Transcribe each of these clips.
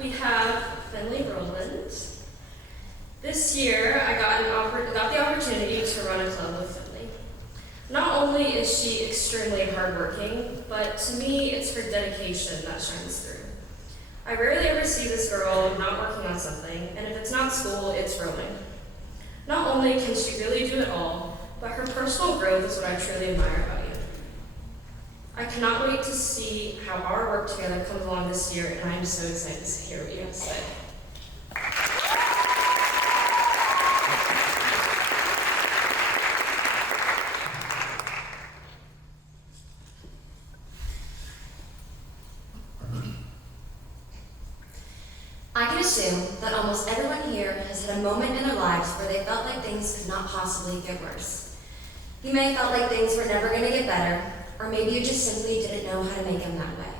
we have Finley Roland. This year, I got the opportunity to run a club with Finley. Not only is she extremely hardworking, but to me, it's her dedication that shines through. I rarely ever see this girl not working on something, and if it's not school, it's rowing. Not only can she really do it all, but her personal growth is what I truly admire about you. I cannot wait to see how our work together comes along this year, and I'm so excited to hear what you have to say. I can assume that almost everyone here has had a moment in their lives where they felt like things could not possibly get worse. You may have felt like things were never going to get better, or maybe you just simply didn't know how to make them that way.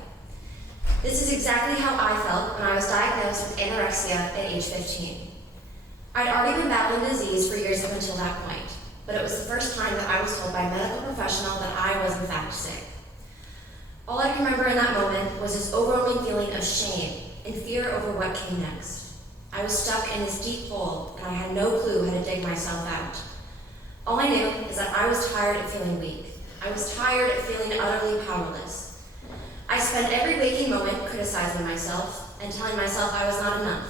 This is exactly how I felt when I was diagnosed with anorexia at age 15. I'd already been battling disease for years up until that point, but it was the first time that I was told by a medical professional that I was in fact sick. All I can remember in that moment was this overwhelming feeling of shame and fear over what came next. I was stuck in this deep hole, and I had no clue how to dig myself out. All I knew is that I was tired of feeling weak. I was tired of feeling utterly powerless. I spent every waking moment criticizing myself and telling myself I was not enough.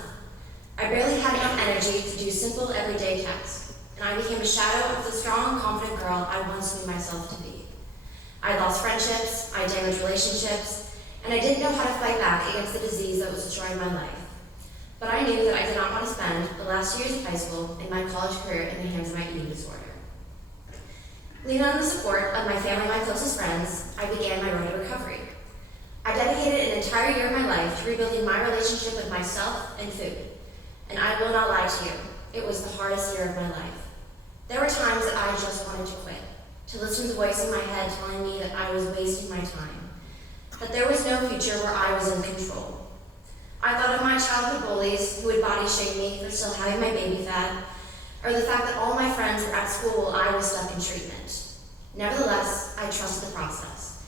I barely had enough energy to do simple everyday tasks, and I became a shadow of the strong, confident girl I once knew myself to be. I lost friendships, I damaged relationships, and I didn't know how to fight back against the disease that was destroying my life. But I knew that I did not want to spend the last years of high school and my college career in the hands of my eating disorder. Leaning on the support of my family and my closest friends, I began my road to recovery. I dedicated an entire year of my life to rebuilding my relationship with myself and food. And I will not lie to you, it was the hardest year of my life. There were times that I just wanted to quit, to listen to the voice in my head telling me that I was wasting my time, that there was no future where I was in control. I thought of my childhood bullies who would body shame me for still having my baby fat, or the fact that all my friends were at school while I was stuck in treatment. Nevertheless, I trusted the process.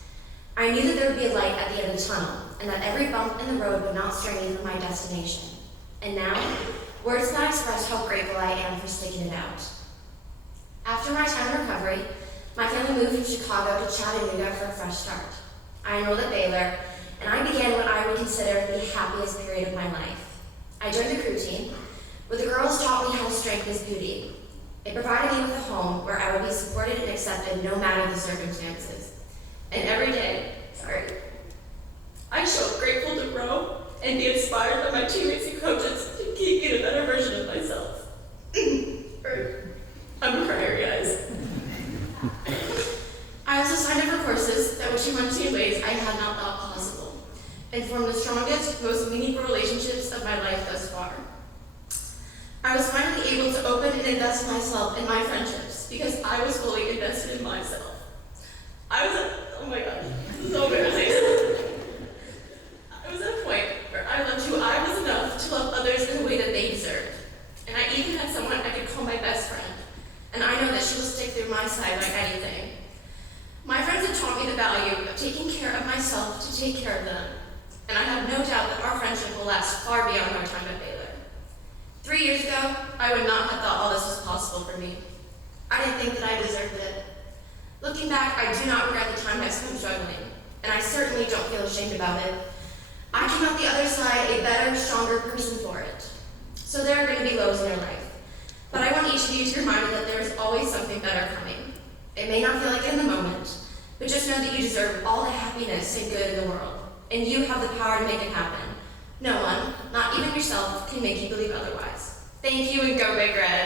I knew that there would be a light at the end of the tunnel, and that every bump in the road would not stray me from my destination. And now, words cannot express how grateful I am for sticking it out. After my time in recovery, my family moved from Chicago to Chattanooga for a fresh start. I enrolled at Baylor, and I began what I would consider the happiest period of my life. I joined the crew team, where the girls taught me how strength is beauty. It provided me with a home where I would be supported and accepted no matter the circumstances. And every day, I show up grateful to row and be inspired by my teammates and coaches to keep getting a better version of myself. I'm a crier, guys. I also signed up for courses that would challenge me in ways I had not thought possible, and formed the strongest, most meaningful relationships of my life thus far. I was finally able to open and invest myself in my friendships because I was fully invested in myself. Oh my gosh, this is so embarrassing. I was at a point where I loved who I was enough to love others in the way that they deserved. And I even had someone I could call my best friend. And I know that she will stick through my side like anything. My friends have taught me the value of taking care of myself to take care of them. And I have no doubt that our friendship will last far beyond our time at Baylor. 3 years ago, I would not have thought all this was possible for me. I didn't think that I deserved it. Looking back, I do not regret the time I spent struggling, and I certainly don't feel ashamed about it. I came out the other side a better, stronger person for it. So there are going to be lows in your life, but I want each of you to remind you that there is always something better coming. It may not feel like it in the moment, but just know that you deserve all the happiness and good in the world, and you have the power to make it happen. No one, not even yourself, can make you believe otherwise. Thank you, and go Big Red.